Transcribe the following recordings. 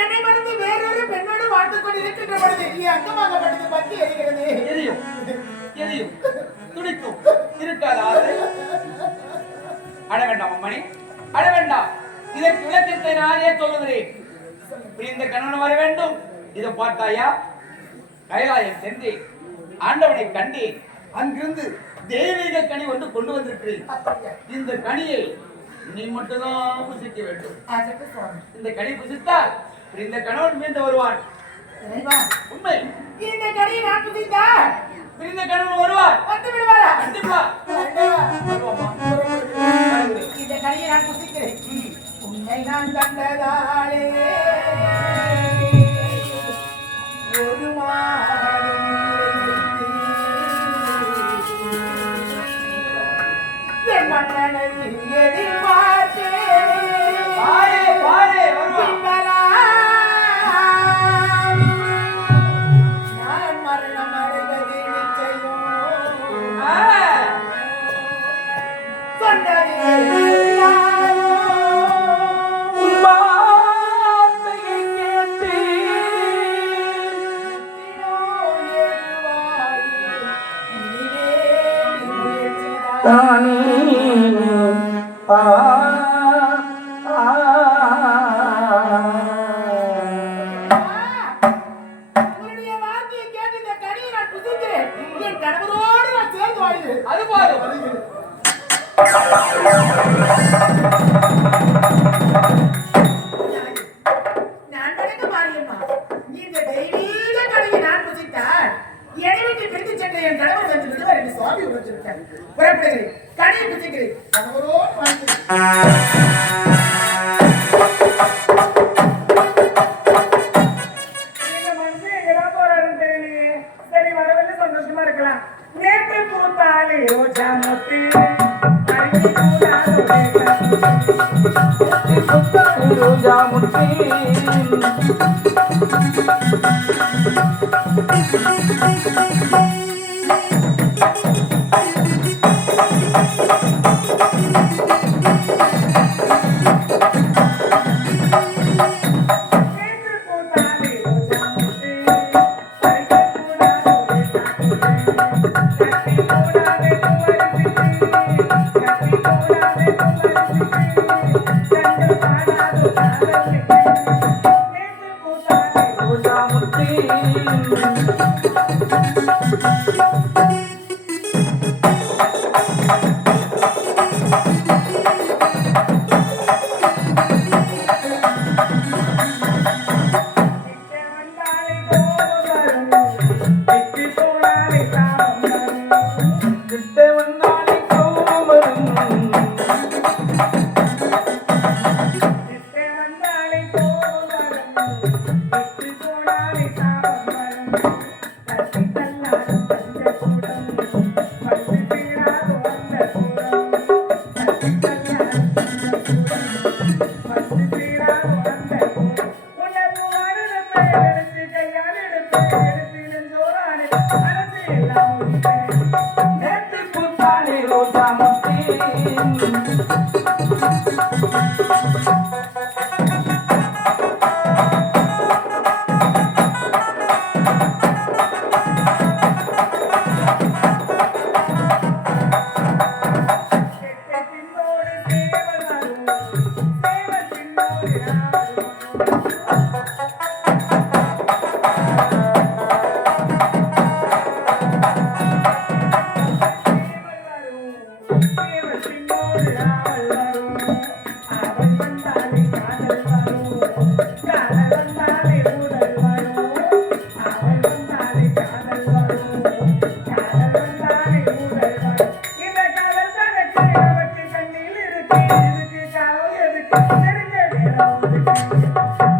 என்னை மறந்து வேறொரு பெண்ணோடு வாழ்ந்து கொண்டிருக்கின்ற பொழுது அங்கமாகப்பட்டது பற்றி எரிகிறது. எரியும் எரியும் துடிக்கும் இருக்காது ஆசை. அட வேண்டாம் அம்மணி, அட வேண்டாம். இதற்கு விளக்கத்தை நானே சொல்லுகிறேன். இந்த கணவன் வர வேண்டும். இதை பார்த்தாயா? கைலாயம் சென்று ஆண்டவனை கண்டேன். அங்கிருந்து தெய்வீக கனி ஒன்று கொண்டு வந்திருக்கிறேன். இந்த கனியை நீ மட்டும்தான் புசிக்க வேண்டும். இந்த கனி புசித்தால் இந்த கணவன் மீண்டு வருவான். உண்மை. இந்த கனியை நான் புசித்தால் இந்த கணவன் வருவார். வந்து விடுவாரா? கண்டிப்பா இந்த கனியை நான் புசிக்கிறேன். உன்னை நான் கண்டதாலே ஒரு மாதம் என் மன்னனை எதிர்பார்த்தேன். நான் மரணம் அடைவது நிச்சயம் சொன்னதே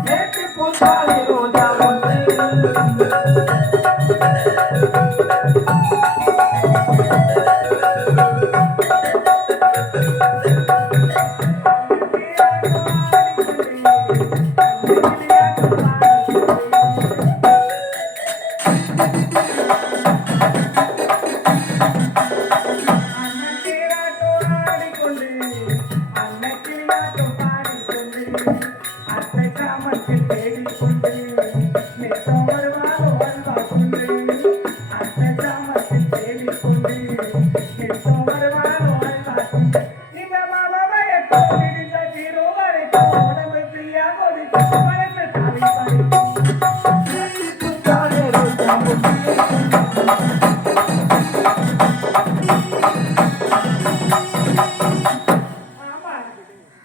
நேற்று பூத்தாலே ரோஜா ஒன்று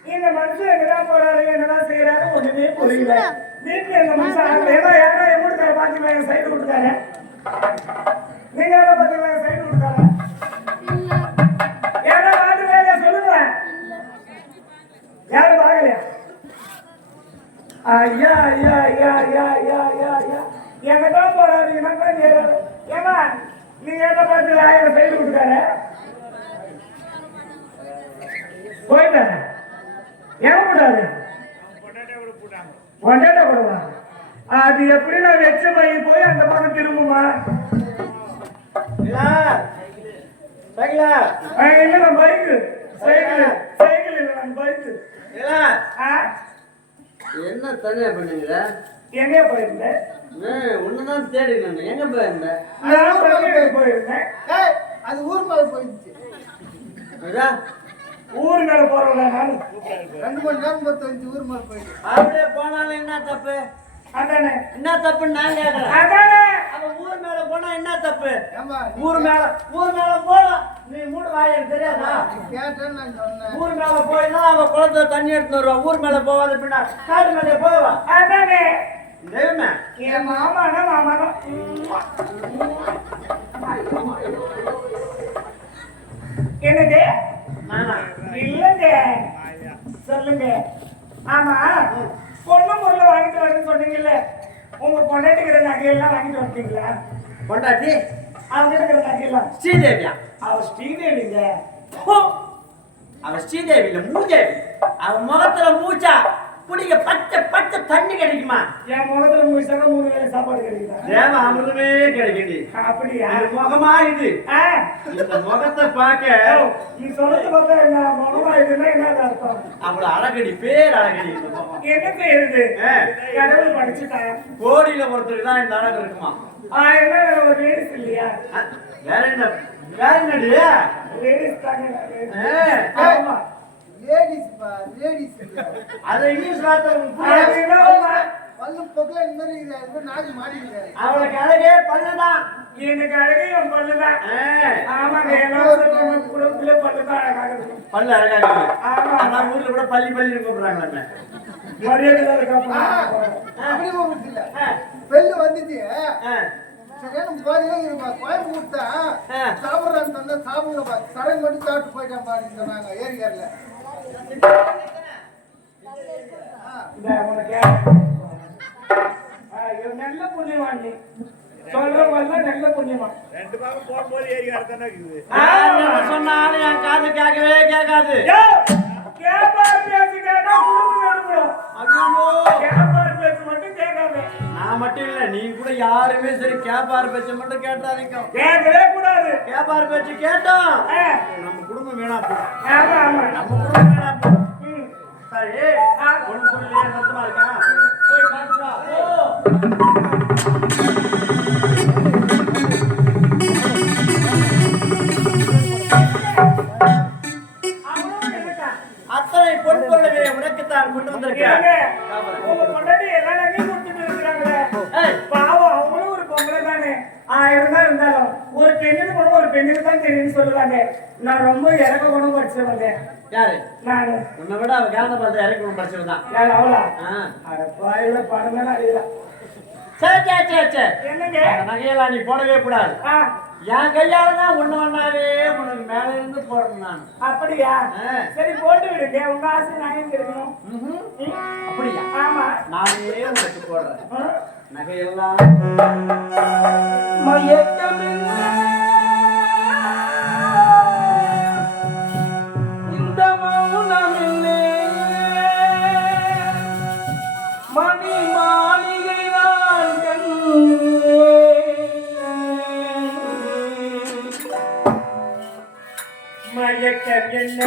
இந்த மனுஷன் எங்கதான் போறாரு என்னதான் செய்யறாரு ஒண்ணுமே புரியல வீட்டுல இந்த மனுஷன் ஏதோ யாரோ எம்முடுக்கார பாத்தீங்களா சைடு விட்டுக்காரு நீங்க யாரோ பாத்தீங்களா சைடு விட்டுக்காரு யாரோ பாத்து வேலையா சொல்லுங்க யாரும் பாக்கலையா ஐயா ஐயா ஐயா ஐயா ஐயா ஐயா ஐயா எங்கதான் போறாரு என்னதான் செய்யறாரு ஏமா நீங்க என்ன பார்த்து ஆயிரம் சைடு விட்டுக்காரு போயிட்டாரு ஏன் கூடாது கொண்டாட கூடாது அது எப்படி நான் வெச்ச பைய போய் அந்த பக்கம் திரும்புமா இல்ல நான் பைக்கு சைக்கிள் சைக்கிள் இல்ல நான் பைக்கு என்ன தனியா பண்ணீங்களா எங்க போயிருந்தேன் ஒண்ணுதான் தேடி எங்க போயிருந்தேன் நான் போயிருந்தேன் அது ஊர் மேல போயிடுச்சு ஊர் மேல போறவங்க நானு 2 மணி நேரம் 35 ஊர் மேல போயிடுச்சு அப்படியே போனாலும் என்ன தப்பு அதானே என்ன தப்புன்னு நான் கேக்குறேன் அதானே அவ ஊர் மேல போனா என்ன தப்பு ஏம்பா ஊர் மேல போலாம் நீ மூடு வாய் எனக்கு தெரியாதா கேட்டேன்னு நான் சொன்னேன் ஊர் மேல போயினா அவ குளத்துல தண்ணி எடுத்து வருவா ஊர் மேல போவாது பின்னா காடு மேலே போவா அதானே தெய்வமே என் மாமானா மாமானா என்னது நானா இல்லங்க சொல்லுங்க ஆமா பொண்ணு பொருளை வாங்கிட்டு வரேன்னு சொன்னீங்கல்ல உங்க பொண்டாட்டிக்கிற நகையெல்லாம் வாங்கிட்டு வரீங்களா பொண்டாட்டி அவங்க இருக்கிற நகையெல்லாம் ஸ்ரீதேவியா அவ ஸ்ரீதேவிங்க அவ ஸ்ரீதேவி இல்ல மூதேவி அவ முகத்துல மூச்சா குடிக்க பச்சை தண்ணி கிடைக்குமா என் முகத்துல முடிச்சாங்க 3 வேளை சாப்பாடு கிடைக்குதா தேவ அமிர்தமே கிடைக்குது அப்படியா இது முகமா இது இந்த முகத்தை பார்க்க நீ சொல்றது பார்த்தா என்ன முகமா இதுன்னா என்ன அர்த்தம் அவள அழகடி பேர் அழகடி இந்த முகம் என்ன செய்யுது கடவுள் படிச்சுட்டாங்க கோடியில ஒருத்தருக்கு தான் இந்த அழகு இருக்குமா என்ன ஒரு லேடிஸ் இல்லையா வேற என்னடி லேடிஸ் தாங்க ஆமா லேடிஸ் பா லேடிஸ் அது இங்கிலீஷ் வார்த்தை பல்லு பொக்கல இந்த மாதிரி இது அது நாக்கு மாட்டிக்கிறாரு அவளுக்கு அழகே பல்லுதான் எனக்கு அழகே என் பல்லுதான் ஆமாங்க எல்லாரும் குடும்பத்துல பல்லுதான் அழகாக இருக்கும் பல்லு அழகா இருக்கு ஆமா. அதான் ஊர்ல கூட பள்ளி கூப்பிடுறாங்களே மரியாதை தான் இருக்கா அப்படி போகுது இல்ல பெல்லு வந்துச்சு சரியான போதையில இருப்பா கோயம்புத்தூர் தான் சாப்பிட்றான்னு தந்தா சாப்பிடப்பா சரை மட்டும் சாப்பிட்டு போயிட்டான் பாடின்னு சொன்னாங்க ஏரிக்காரில் நல்ல புண்ணியவான் நீ சொல்றவங்க நல்ல புண்ணியவான் 2 பாகம் போகும்போது ஏரியால தானே இருக்குது சொன்னாலும் என் காது கேட்கவே கேட்காது கேப்பார் பேசி கேட்டா குடும்பம் எடுக்கணும் ஐயோ கேப்பார் பேசி மட்டும் கேட்காத நான் மட்டும் இல்ல நீ கூட யாருமே சரி கேப்பார் பேச்ச மட்டும் கேட்டாதீங்க கேட்கவே கூடாது கேப்பார் பேச்சு கேட்டோம் நம்ம குடும்பம் வேணா போடும் ஆமா ஆமா நம்ம குடும்பம் வேணா போடும் சரி ஒண்ணு சொல்லி சத்தமா இருக்கா போய் காட்டுறா அத்தனை பொன்பொருளை உனக்குத்தான் கொண்டு வந்திருக்கேன் உங்க பொண்டாட்டி எல்லா நகையும் கொடுத்துட்டு இருக்கிறாங்களே பாவம் அவங்களும் ஒரு பொம்பளை தானே 1000 தான் இருந்தாலும் ஒரு பெண்ணுக்கு போன ஒரு பெண்ணுக்கு தான் தெரியும்னு சொல்லுவாங்க நான் ரொம்ப இறக்க குணம் படிச்சவங்க யாரு நானு உன்னை விட அவ கேன பார்த்து இறக்கணும் படிச்சவதான் யார் அவளா அட பாயில பணம் தானே அடிக்கலாம் சரி என்னங்க நகையெல்லாம் நீ போடவே கூடாது என் கையால தான் ஒண்ணு ஒண்ணாவே உனக்கு மேல இருந்து போறேன் நான். அப்படியா? சரி போட்டு விடுங்க, உங்க ஆசை நான் எங்க இருக்கணும்? அப்படியா? ஆமா, நானே உனக்கு போடுறேன் நகையெல்லாம். இந்த மௌனமில்லே மணி மாளிகை நான் மயக்கம் என்ன?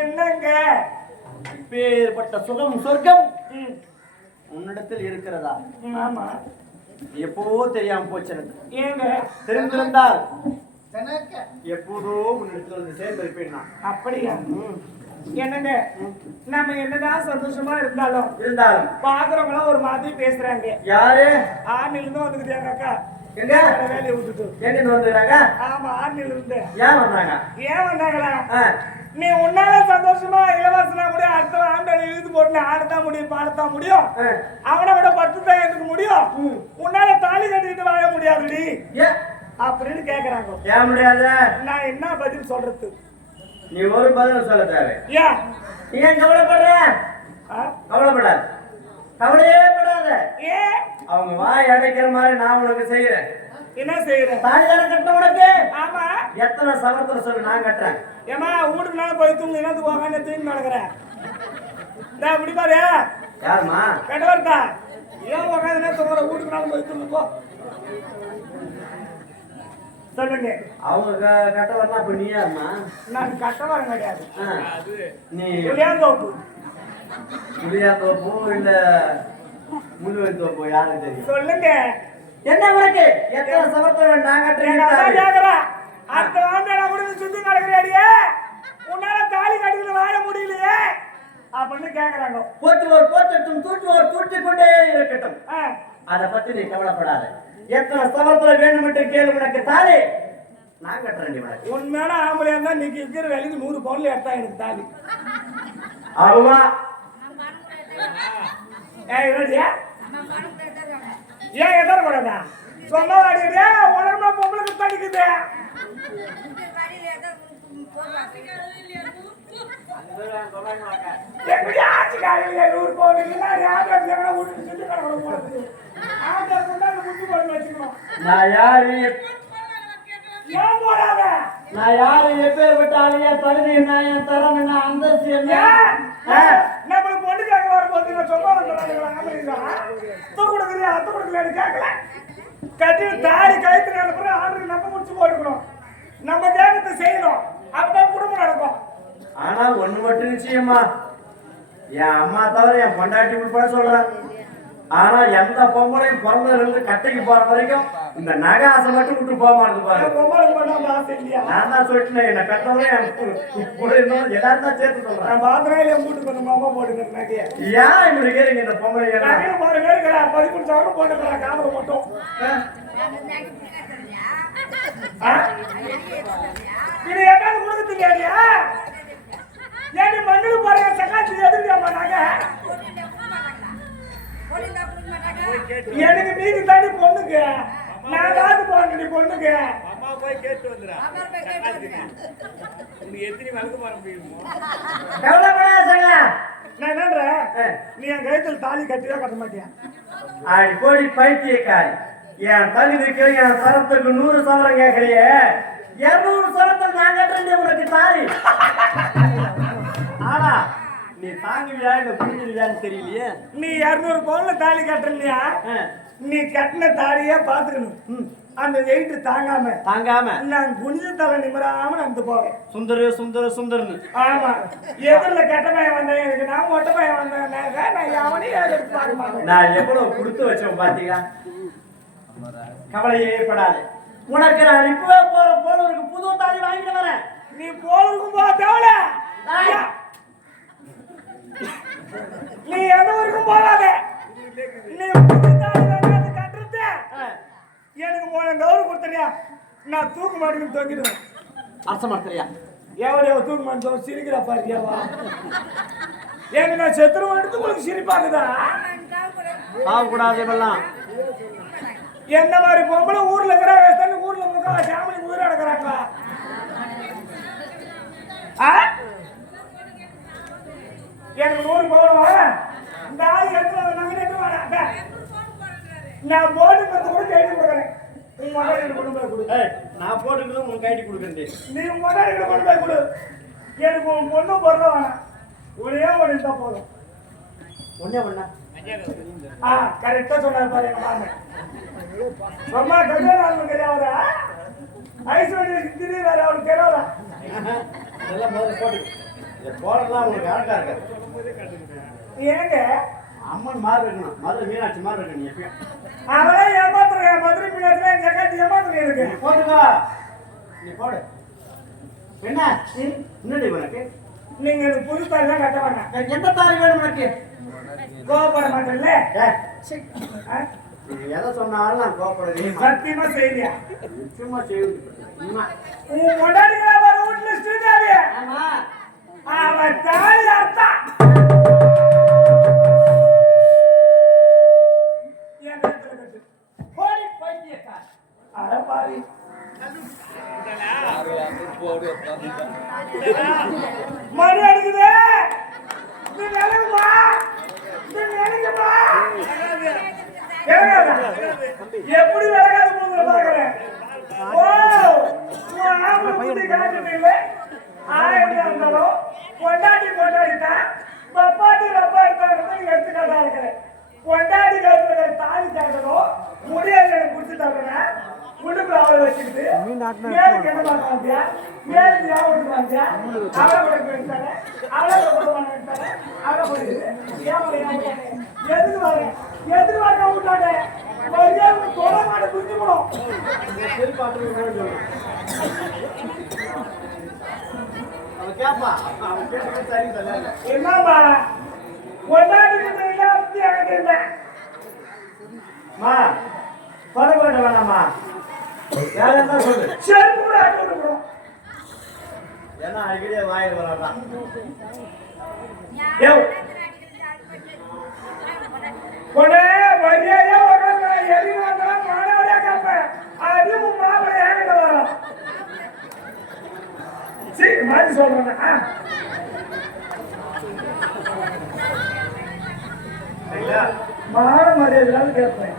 என்னங்க இப்பேற்பட்ட சுகம் சொர்க்கம் உன்னிடத்தில் இருக்கிறதா? ஆமா, எப்பவோ தெரியாம போச்சு எனக்கு. ஏங்க தெரிந்திருந்தால் எனக்கு எப்போதோ உன்னிடத்தில் வந்து சேர்ந்திருப்பேன் நான். அப்படியா? என்னங்க நம்ம என்னதான் சந்தோஷமா இருந்தாலும் இருந்தாலும் பாக்குறவங்க ஒரு மாதிரி பேசுறாங்க. யாரு? ஆண்ணில இருந்து வந்துக்குது எங்க அக்கா. எங்க வேலையை விட்டுட்டு எங்க வந்துறாங்க? ஆமா ஆர்மில இருந்து ஏன் வந்தாங்க? ஏன் வந்தாங்களா ஆ. நீ உன்னால சந்தோஷமா இளவரசனா முடியும் அடுத்த ஆண்டாளி இழுத்து போட்டு ஆடத்தான் முடியும் பாடத்தான் முடியும் அவனை விட 10 தான் எனக்கு முடியும் உன்னால தாலி கட்டிட்டு வாழ முடியாதுடி ஏன் அப்படின்னு கேக்குறாங்க. ஏன் முடியாது? நான் என்ன பதில் சொல்றது? நீ ஒரு பதில் சொல்ல தேவை. ஏன் நீ ஏன் கவலைப்படுற? கவலைப்படாத, கவலையே படாத. ஏன் அவங்க வாய் அடைக்கிற மாதிரி நான் உனக்கு செய்யறேன். என்ன செய்யறேன்? தாலி தானே கட்ட உனக்கு. ஆமா. எத்தனை சவரத்துல சொல்லு நான் கட்டுறேன். ஏமா வீட்டுக்கு நாள் போய் தூங்க என்னது போகான்னு தூங்கி நடக்கிறேன். இப்படி பாரு. யாருமா? கட்டவர்த்தா ஏன் உட்காந்து தூங்குற வீட்டுக்கு நாள் போய் தூங்க போ. சொல்லுங்க. அவங்க கட்ட வரலாம். இப்ப நீ யாருமா? நான் கட்டவரம் கிடையாது. நீ புளியாந்தோப்பு. புளியாந்தோப்போ இல்ல முழுவதி தோப்போ யாருக்கு தெரியும்? சொல்லுங்க. என்ன உனக்கு எத்தனை சவரத்துல நான் கட்டுறேன்? அடுத்த வாண்டா கூட சுத்தி நடக்கிறேடியே உன்னால தாலி கட்டிட்டு வாழ முடியலையே அப்படின்னு கேக்குறாங்க. போற்றுவோர் போற்றட்டும், தூற்றுவோர் தூற்றிக் கொண்டே இருக்கட்டும். அதை பத்தி நீ கவலைப்படாத. எத்தனை சவரத்துல வேணும் என்று கேளு. உனக்கு தாலி நான் கட்டுறேன். உனக்கு உண்மையான ஆம்பளையா இருந்தா நீங்க இருக்கிற வேலைக்கு 100 பவுன்ல எடுத்தா எனக்கு தாலி. அவ்வளவா? ஏன் எதார கூடாதா? சொன்ன வாடியா உலகமா பொம்பளைக்கு தடிக்குது. எப்படி ஆச்சு காலையில 100 பவுன் இல்ல யாரும் எங்கனா விட்டு சுத்தி கடை போடுறது. ஆண்டா கொண்டாந்து முட்டி போட்டு வச்சுக்கணும். நான் யாரு? ஏன் போடாத? நான் யாரு? எப்பேற்பட்ட ஆளியா? தகுதி என்ன? என் தரம் என்ன? அந்தஸ்து என்ன? நம்மளுக்கு பொண்ணு கேட்க வரும்போது நான் சொல்லுவாங்க அத்து கொடுக்குறியா அத்து கொடுக்கலன்னு கேட்கல. கட்டி தாடி கழுத்து அனுப்புற ஆர்டர் நம்ம முடிச்சு போட்டுக்கணும். நம்ம தேகத்தை செய்யணும். அப்பதான் குடும்பம் நடக்கும். ஆனா ஒண்ணு மட்டும் நிச்சயமா, என் அம்மா தவிர என் பொண்டாட்டி உட்பட சொல்றேன். ஆனா எந்த பொம்பளையும் பிறந்ததுல இருந்து கட்டைக்கு போற வரைக்கும் இந்த நகை ஆசை மட்டும் விட்டு போக மாட்டேது பாரு. பொம்பளைக்கு பண்ணாம ஆசை இல்லையா? நான் தான் சொல்லிட்டேன், என்ன கட்டவரே எல்லாரும் தான் சேர்த்து சொல்றேன். நான் பாத்திரம் மூட்டு கொஞ்சம் அம்மா போட்டுக்கிறேன் நகைய. ஏன் இப்படி கேளுங்க இந்த பொம்பளை நகையை பாரு வேறுக்கிறா 10 சவரம் போட்டுக்கிறேன் காமரை மட்டும். இது எட்டாவது கொடுக்க தெரியாதியா? ஏன் மண்ணில் பாருங்க சக்காச்சு எதிர்க்காம நகை எனக்கு மீதி தாண்டி பொண்ணுக்கு நான் காத்து போறேன் பொண்ணுக்கு. அம்மா போய் கேட்டு வந்துடா. உனக்கு எத்தனை வழக்கு வர முடியுமோ? நான் என்னன்றேன், நீ என் கழுத்தில் தாலி கட்டியா கட்ட மாட்டியா? அடி போடி பைத்தியக்காரி. என் தகுதிக்கு என் சரத்துக்கு 100 சவரம் கேட்கறியே. 200 சவரத்தில் நான் கட்டுறேன் உனக்கு தாலி. ஆனா நீ தாங்குவியா இல்ல புரிஞ்சுவியான்னு தெரியலையே. நீ 200 பவுன்ல தாலி கட்டுறியா? நீ கட்டின தாலியே பாத்துக்கணும். அந்த வெயிட் தாங்காம நான் குனிஞ்ச தலை நிமிராம நடந்து போவேன். சுந்தரு சுந்தரு சுந்தர்னு. ஆமா. எதிரில கெட்ட பையன் வந்தேன் எனக்கு நான் மொட்டை பையன் வந்தேன். நான் எவனையும் எடுத்து பார்க்க மாட்டேன். நான் எவ்வளவு கொடுத்து வச்சோம் பாத்தீங்களா? கவலையே படாது. உனக்கு நான் இப்பவே போலூருக்கு புது தாலி வாங்கிட்டு வரேன். நீ போலூருக்கு போக தேவல. நீ எந்த ஊருக்கும் போகாத. நீ புது தாலி வாங்காத கட்டுறது எனக்கு கௌரவம் கொடுத்தறியா? நான் தூக்கு மாட்டின்னு தொங்கிடுவேன். அரச மாத்திரையா? எவ்வளோ தூக்கு மாட்டோம் சிரிக்கிறா பாருக்கியாவா? ஏங்க நான் செத்துருவோம் எடுத்து உங்களுக்கு சிரிப்பாக்குதா? சாகக்கூடாது இப்பெல்லாம். என்ன மாதிரி பொம்பளை ஊர்ல இருக்கிற ஊர்ல முக்கால ஃபேமிலி உயிரை அடக்குறாங்க. எனக்கு 100 பவுன் வர இந்த ஆள் எடுத்து நம்பி எடுத்து வர நான் போட்டுக்கிறது கூட கைடி கொடுக்குறேன். உன் மொபைல் கொண்டு போய் கொடு. நான் போட்டுக்கிறது உன் கைடி கொடுக்குறேன். நீ உன் மொபைல் கொண்டு போய் கொடு. எனக்கு உன் பொண்ணு பொருளை வேணாம். ஒரே ஒரு இருந்தா போதும். ஒன்னே ஒண்ணா? கரெக்டா சொன்னார் பாரு எங்க மாமன். அம்மா கல்யாணம் தெரியாதா? ஐஸ்வர்யா திடீர் அவளுக்கு தெரியாதா? இதெல்லாம் முதல்ல போட்டு இதை போடலாம். உங்களுக்கு அழகா இருக்காது. ஏங்க அம்மன் மாதிரி இருக்கணும். மதுரை மீனாட்சி மாதிரி இருக்கு. நீ எப்பயும் அவளே ஏமாத்துறேன். மதுரை மீனாட்சி ஜக்காத்தி ஏமாத்துறேன். இருக்கு போட்டுக்கா. நீ போடு. என்ன என்னடி உனக்கு? நீங்க எனக்கு புது தாலி தான் கட்ட வேண்டாம். எந்த தாலி வேணும் உனக்கு? கோவப்பட மாட்டேன்ல? நீ எதை சொன்னாலும் நான் கோபப்படுறேன். சத்தியமா செய்யலையா? நிச்சயமா செய்வது. உண்மை. உன் கொண்டாடிக்கிற ஒரு வீட்டுல ஸ்ரீதேவி ஆமா. அவன் தாலி அத்தா என் கழுத்துல கட்டு. போடி பைத்தியக்கார. அட பாவி. மணி அடிக்குது. நீ விலகுமா? நீ விலகுமா? விலகாதா? எப்படி விலகாது போகுது பாக்குறேன். ஓ, உன் ஆம்பளை புத்தி காட்டுறீங்களே. ஆயிரம் இருந்தாலும் கொண்டாடிட்டா பப்பாட்டி ரப்பா எடுத்தாங்க எடுத்துக்காட்டா இருக்கிறேன். கொண்டாடி கழுத்துல தாலி தாக்கணும், முடியாது எனக்கு குடிச்சு தரணும், உடுப்புல அவளை வச்சுக்கிட்டு மேலுக்கு என்ன பார்த்தாங்க, மேலுக்கு யாவது வாங்க, அவளை கூட போயிருந்தாங்க, அவளை கூட பண்ணிட்டாங்க, அவளை போயிடுது. எதுக்கு வரேன், எதுக்கு வர விட்டாங்க, தொலை மாடு குடிச்சு போடும். அவன் கேப்பா. அவன் கேட்டு சரி சொல்லல. என்னம்மா கொண்டாடிட்டு என்கிட்ட மா பரவாயில்ல வேணாமா. வேற என்ன சொல்லு. செருப்பு கூட ஆட்டி விட்டுக்கிறோம். ஏன்னா அடிக்கடியே வாயில் வராதான். கொண்டே மரியாதையா உட்காந்து எரி வந்தா மாணவரையா கேட்பேன். அதுவும் மாப்பிள்ளை என்கிட்ட வரும். சரி மாதிரி சொல்றேன். சரிங்களா? மான மரியாதை கேட்பேன்.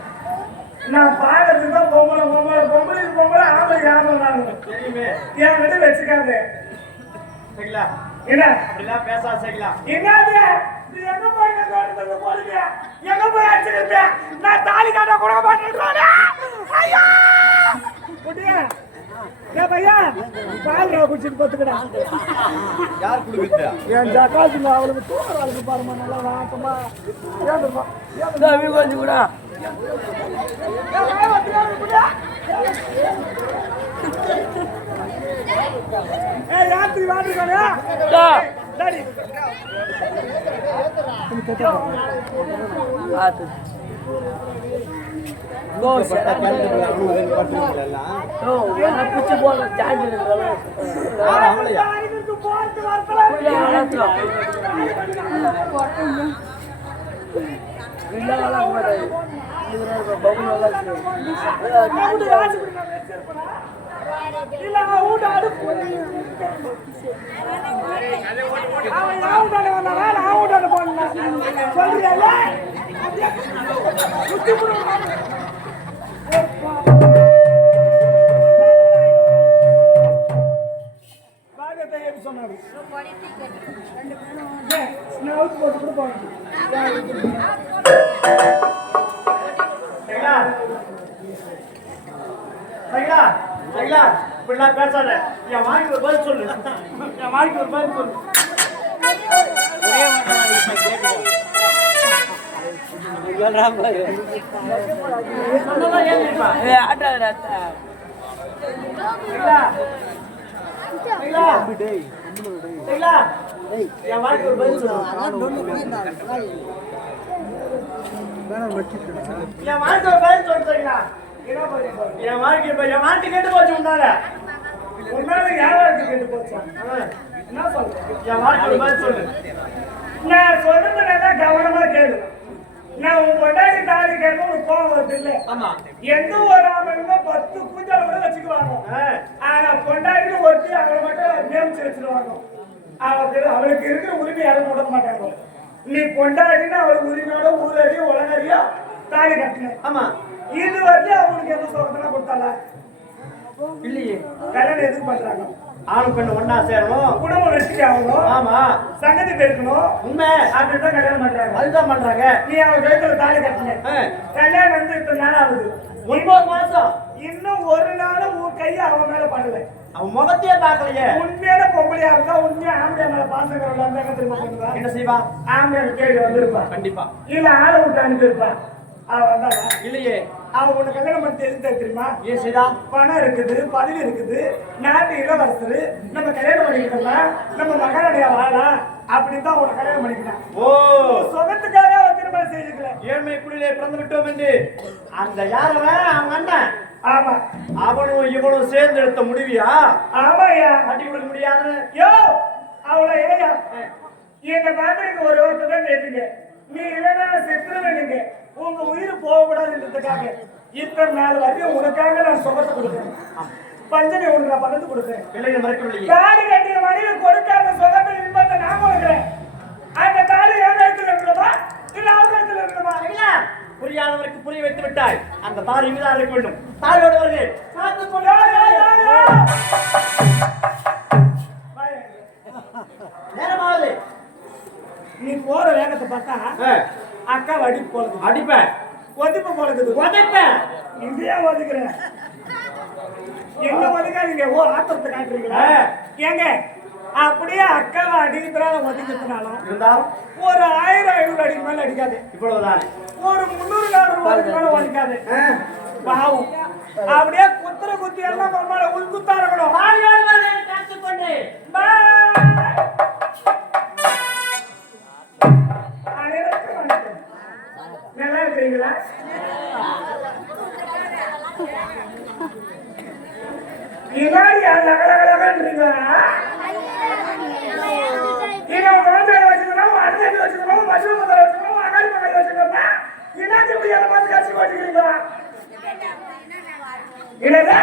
நான் பாக்கிறதுக்கு தான் பொம்பளை பொம்பளை பொம்பளைக்கு பொம்பளை ஆம்பளைக்கு ஆம்பளை நான் தெரியுமே. என்கிட்ட வச்சுக்காது. சரிங்களா? என்ன அப்படிலாம் பேசா சரிங்களா? என்னது நீ எங்க போய் தோட்டத்துக்கு போறீங்க, எங்க போய் அடிச்சிருப்ப, நான் தாலி காட்ட கொடுக்க மாட்டேன். ஐயா குட்டியா ஏ பையா பால் குடிச்சிட்டு போத்துக்கடா. யார் குடுக்குறா? என் ஜக்காசுங்க அவளுக்கு தூங்குறாளுக்கு பாருமா, நல்லா வாட்டமா ஏந்துமா ஏந்து கொஞ்சம் கூட ராத்திரி வாட்டுக்கானே டாடி இப்படிலாம் பேசாத. என் வாய்க்கு ஒரு பதில் சொல்லு. என் வாய்க்கு ஒரு பதில் சொல்லு. என் வாய்க்கு ஒரு பதில் சொல்லு. என் வாய்க்கு ஒரு பதில் சொல்றீங்களா? என் வாழ்க்கை என் வாழ்க்கை கேட்டு போச்சு. உன்னால யார் வாழ்க்கை கேட்டு போச்சா? என்ன சொல்ற? என் வாழ்க்கை பதில் சொல்லு. நான் சொல்றது நல்லா கவனமா கேளு. நான் உன் கொண்டாடி தாலி கேட்க ஒரு கோவம் வருது இல்ல? ஆமா. எந்த ஒரு ஆம்பளைங்க 10 கூந்தலை கூட வச்சுக்குவாங்க. ஆனா கொண்டாடிட்டு ஒருத்தி அவளை மட்டும் நியமிச்சு வச்சிருவாங்க. அவளுக்கு இருக்கிற உரிமை யாரும் விட மாட்டாங்க. நீ கொண்டாடின்னு அவளுக்கு உரிமையோட ஊரறியோ உலகறியோ தாலி கட்டின. ஆமா. இது வந்து அவங்களுக்கு எந்த சோகத்தெல்லாம் கொடுத்தால இல்லையே. கல்யாணம் எதுக்கு பண்றாங்க? ஆண் பெண்ணு ஒன்னா சேரணும், குடும்பம் வச்சுட்டு ஆகணும், ஆமா, சங்கதி பெருக்கணும், உண்மை. அப்படின்னு தான் கல்யாணம் பண்றாங்க. அதுதான் பண்றாங்க. நீ அவன் கழுத்துல தாலி கட்டின. கல்யாணம் வந்து இத்தனை நாள் ஆகுது, 9 மாசம். இன்னும் ஒரு நாள் உன் கையை அவன் மேல படல. அவன் முகத்தையே பார்க்கலையே. உண்மையான பொம்பளையா இருக்கா, உண்மையா ஆம்பளையா மேல பாசங்கள் எல்லாம் திரும்ப பண்ணுவா. என்ன செய்வா? ஆம்பளை கேள்வி வந்திருப்பா, கண்டிப்பா. இல்ல ஆளை விட்டு அனுப்பியிருப்பா. அவன் வந்தாளா? இல்லையே. அவன் உன்னை கல்யாணம் பண்ணி எதுக்கு தெரியுமா? ஏன் செய்தா? பணம் இருக்குது, பதவி இருக்குது, நாட்டு இளவரசரு, நம்ம கல்யாணம் பண்ணிக்கிட்டோம்னா நம்ம மகாராணியா வாழலாம் அப்படின்னு தான் உன்னை கல்யாணம் பண்ணிக்கிட்டான். ஓ, சுகத்துக்காக வந்து திருமணம் செய்துக்கல. ஏழ்மை குடிலே பிறந்து விட்டோம் என்று அந்த யாரவன் அவங்க அண்ணன் ஆமா அவனும் இவனும் சேர்ந்து எடுத்த முடிவியா? ஆமாய்யா. கட்டி கொடுக்க முடியாது. யோ அவளை ஏயா என்ன பாட்டுக்கு ஒரு ஒருத்தர் தான் கேட்டுங்க. நீ இல்லைன்னா செத்துருவேனுங்க. உங்க உயிர் போகக்கூடாதுன்றதுக்காக இத்தனை நாள் வரையும் உனக்காக நான் சுகத்தை கொடுக்குறேன். பஞ்சனை உனக்கு நான் பகிர்ந்து கொடுக்குறேன். பிள்ளைங்க மறைக்கவில்லையே. தாலி கட்டிய மனைவி கொடுக்காத சுகத்தை இன்பத்தை நான் கொடுக்குறேன். அந்த தாலி என் இடத்துல இருக்கணுமா இல்ல அவங்க இடத்துல இருக்கணுமா? இல்ல புரியாதவருக்கு புரிய வைத்து விட்டாய். அந்த தாலி இங்குதான் இருக்க வேண்டும். தாலியோடு வருகிறேன். நேரமாவது நீ போற வேகத்தை பார்த்தா அக்கா அடிப்பு போடுது. அடிப்பேன். ஒதுப்பு போடுது. உதைப்பேன். இங்கேயே ஒதுக்குறேன். எங்க ஒதுக்காதீங்க. ஓ ஆத்திரத்தை காட்டுறீங்களா? ஏங்க அப்படியே அக்காவை அடிக்கிறதால ஒதுக்கிறதுனாலும் இருந்தாலும் ஒரு 1000-500 அடிக்கு மேல அடிக்காது. இவ்வளவுதான். ஒரு 300-400 மேல ஒதுக்காது. பாவம் அப்படியே குத்துற குத்தி எல்லாம் நம்மள உள்குத்தா இருக்கணும். நல்லா இருக்கிறீங்களா? இதாடி அழகழகன்றீங்களா? நீங்க உங்க வேலையை வச்சுக்கணும், அடுத்த வச்சுக்கணும், மசூல் மதரை வச்சுக்கணும், அகாரி மகளை வச்சுக்கணும்னா என்னாச்சு இப்படி அதை பார்த்து கட்சி வச்சுக்கிறீங்களா? என்னது?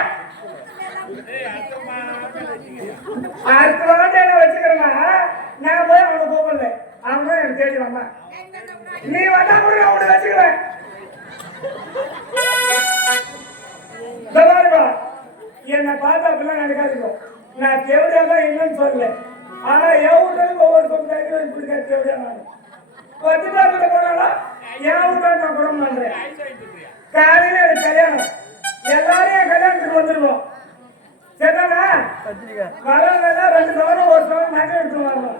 அடுத்த வாட்டி என்ன வச்சுக்கிறேன்னா நான் போய் அவனை கூப்பிடல. அவன் தான் எனக்கு தெரியுமா? நீ வந்தா கூட நான் அவனை வச்சுக்கிறேன். என்னை பார்த்தா அப்படிலாம் நடக்காதுங்க. நான் தேவையா தான் இல்லைன்னு சொல்லல. ஆனா எவ்வளவு ஒவ்வொரு சொந்தம் பிடிக்க தேவையா நான் 10 பேர்கிட்ட போனாலும் எவ்வளவு நான் குணம் பண்றேன். காலையில எனக்கு கல்யாணம். எல்லாரும் என் கல்யாணத்துக்கு வந்துருவோம். சரிதானா? வரவங்க 2 சவரம் 1 சவரம் நகை எடுத்து வரணும்.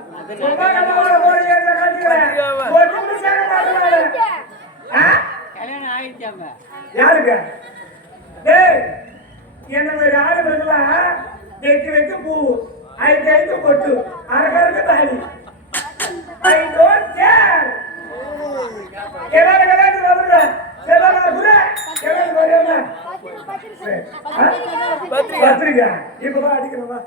யாருக்கு என்ன மாதிரி ஆளுநர்கள்லாம் வைக்க வைக்க பூ ஐந்து ஐந்து பொட்டு அரகருக்கு தாலி. I don't care. எல்லாரும் கல்யாணத்துக்கு வந்துடுற பத்திரிக்கா இப்பதான் அடிக்கிறதா?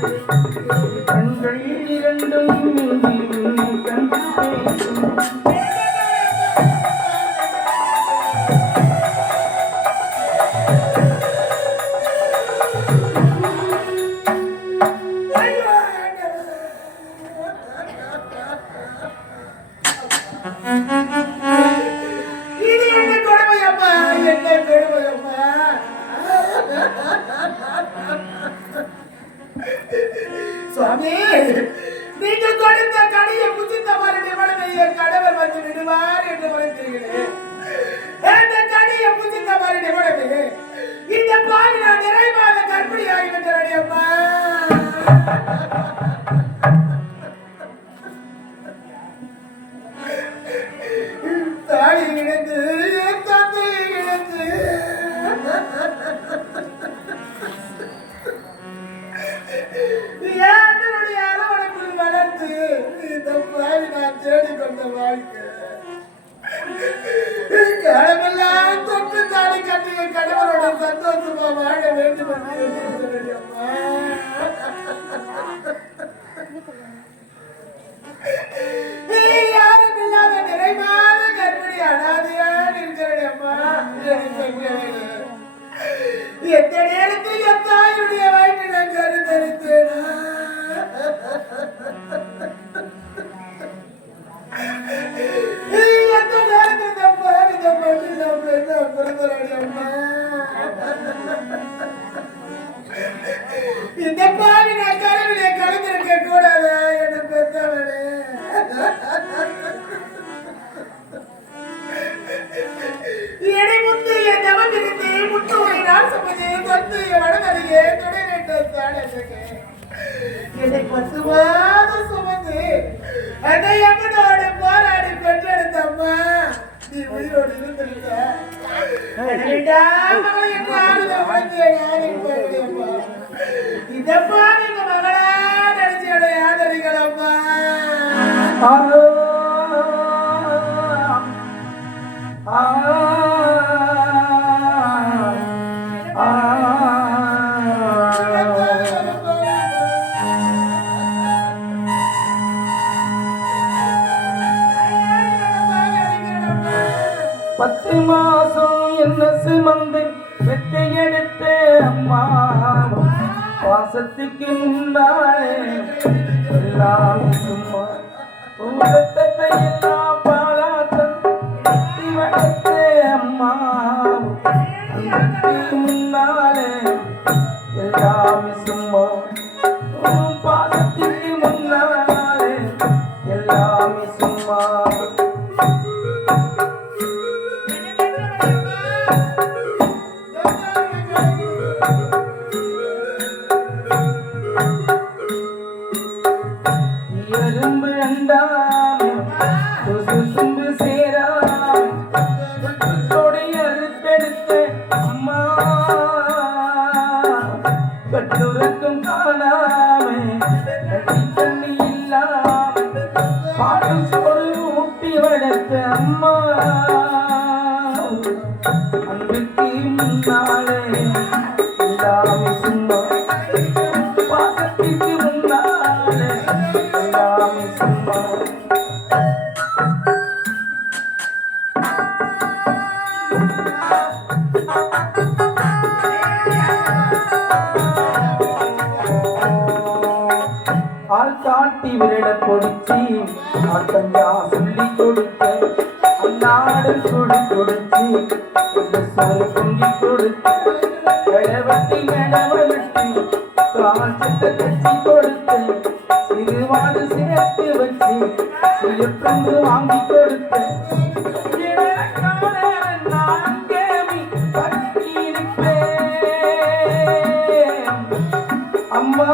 கண்கள் இரண்டும் மின்னி மின்னி கண்டு பேசும் இது என்ன கொடுமை அம்மா, என்ன கொடுமை அம்மா. சுவாமி, நீங்கள் கொடுத்த கனியை புசித்த மறுபடி என் கடவுள் வந்து விடுவார் என்று மறைத்தீர்களே. அந்த கனியை புசித்த மறுபடி இந்த பாவி நான் நிறைவாக கர்ப்பிணியாகிவிட்டேன் அம்மா. தாய் இழந்து என் தந்தை இழந்து என்னுடைய அரவணைக்குள் வளர்ந்து இந்த பாவி நான் தேடிக்கொண்ட வாழ்க்கை கடமெல்லாம் தொட்டு தாடி கட்டிய கடவுளோட சந்தோஷமா வாழ வேண்டும் என்று அம்மா. யாரும் இல்லாத நிறைவான கர்ப்பிணி அனாதையா இருக்கிறேன் அம்மா. எந்த நேரத்தில் என் தாயுடைய வயிற்றில் நான் கருத்தரித்தேனா? எந்த நேரத்தில் இந்த மண்ணில் நான் பிறந்தேன் அம்மா. இந்த பாவி நான் கருவிலே கலந்திருக்க கூடாதா என்று பெற்றவனே. என்னை முந்து என் தவம் இருந்து முட்டுவை நாசமது வந்து என் வடகரையே தொடரேட்ட சாடலுக்கு என்னை 10 மாதம் சுமந்து அதை எவனோடு போராடி பெற்றெடுத்த அம்மா. நீ உயிரோடு இருந்திருக்க இதப்பா நீங்க மகளா நினைச்சு ஆதரிகளம்மா. பத்து மாசம் என்ன சுமந்து வெற்றி எடுத்த அம்மா பாசத்துக்கு முன்னாலே எல்லாம் சும்மா ரத்தத்தை எல்லாம் பாலாத்தம் வளர்த்த அம்மா அதுக்கு முன்னாலே எல்லாமே சும்மா பாசத்துக்கு முன்னாலே எல்லாமே சும்மா. எறும்பு அண்டாமே சுசும்பு சேராமே கொடி அறுத்தெடுத்த அம்மா கட்டுறக்கும் காணாமே தண்ணி இல்லாம பாட்டு சோறு ஊட்டி வளர்த்த அம்மா அன்றைக்கு முன்னாலே எல்லாமே சும்மா பாசத்திற்கு முன்னாலே எல்லாமே சும்மா. ஆள் காட்டி விரட பொடிச்சி அக்கஞ்சா சொல்லி கொடுத்த அந்நாடு கொடு கொடுச்சி சோறு பொங்கி கொடுத்த கடவட்டி நடவட்டி கால் சட்ட கட்சி கொடுத்த சிறுவாடு சேர்த்து வச்சு சிறுப்பந்து வாங்கி கொடுத்த அம்மா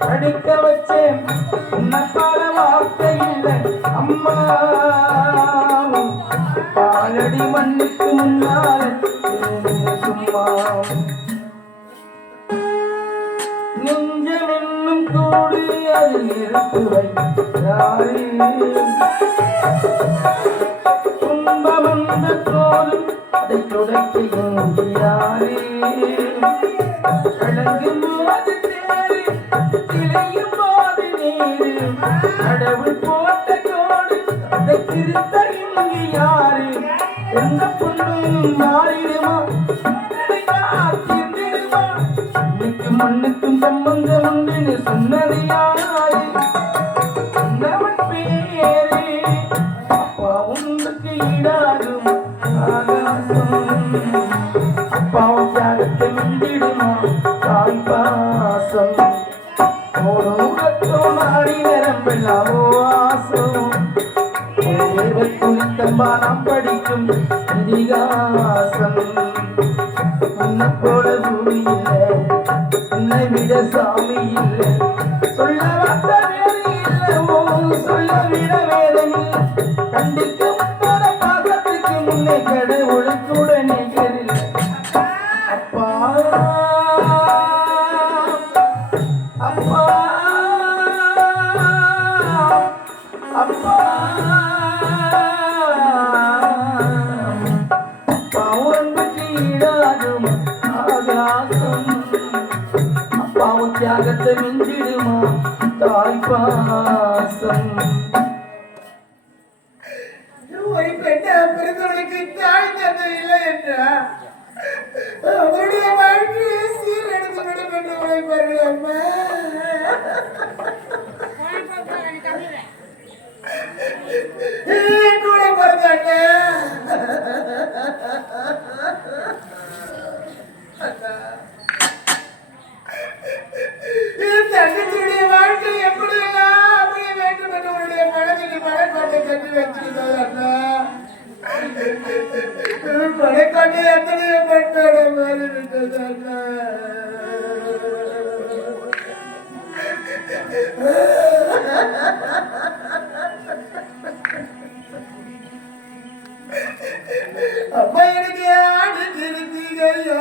படிக்க வச்சேன் உன்னை பாட வார்த்தை இல்லை அம்மா. அம்மா பாலடி மண்ணுக்கு முன்னால் சும்மா நெஞ்சமென்னும் கூடு அது நிறுத்து வைத்தாரே துன்பம் வந்த தோலும் அதை துடைக்க என்கிறாரே கலங்கும் போது தேரு திளையும் போது நீரு கடவுள் போட்ட கோடு அதை திருத்த இங்கு யாரு எந்த பொண்ணும் மாறிடுமா தீர்ந்திடுமா இன்னைக்கு மண்ணுக்கும் சம்பந்தம் உண்டுன்னு சொன்னது யாரு சொன்னவன் பேரு அப்பா உனக்கு ஈடாகும் ஆகாசம் அப்பாவும் தியாகத்தை மிஞ்சிடுமா தாய் பாசம் ஓடும் ரத்தம் நாடி நிரம்பெல்லாவோ ஆசம் துணித்தம்பா நாம் படிக்கும் இதிகாசம் உன்னை போல பூமி இல்லை உன்னை விட சாமி இல்லை சொல்ல வந்த வேறு இல்லவோ சொல்ல விட வேறு இல்லை கண்டிக்க முன்னோட பாசத்துக்கு முன்னே கடவுளுக்கூட நிகரில்லை அப்பா அப்பா அப்பா அப்பாவுக்கு ஈடாகும் ஆகாசம் அப்பாவும் தியாகத்தை மிஞ்சிடுமா தாய் பாசம் ஒரு பெண்ணை பிறந்தவளுக்கு தாய் தந்தை இல்லை என்றால் அவருடைய வாழ்க்கையை சீரழித்து விடும் என்று உழைப்பார்கள் அம்மா. கூட பிறந்தாங்க தங்கச்சியுடைய வாழ்க்கை எப்படியெல்லாம் அப்படியே வேண்டும் என்று உன்னுடைய மனதில் மனக்கோட்டை கட்டி வச்சிருந்தது அண்ணா. மனக்கோட்டை எத்தனையோ பெண்ணோட மாறி விட்டது அண்ணா. அப்பா எனக்கு ஆடு திருத்திகையா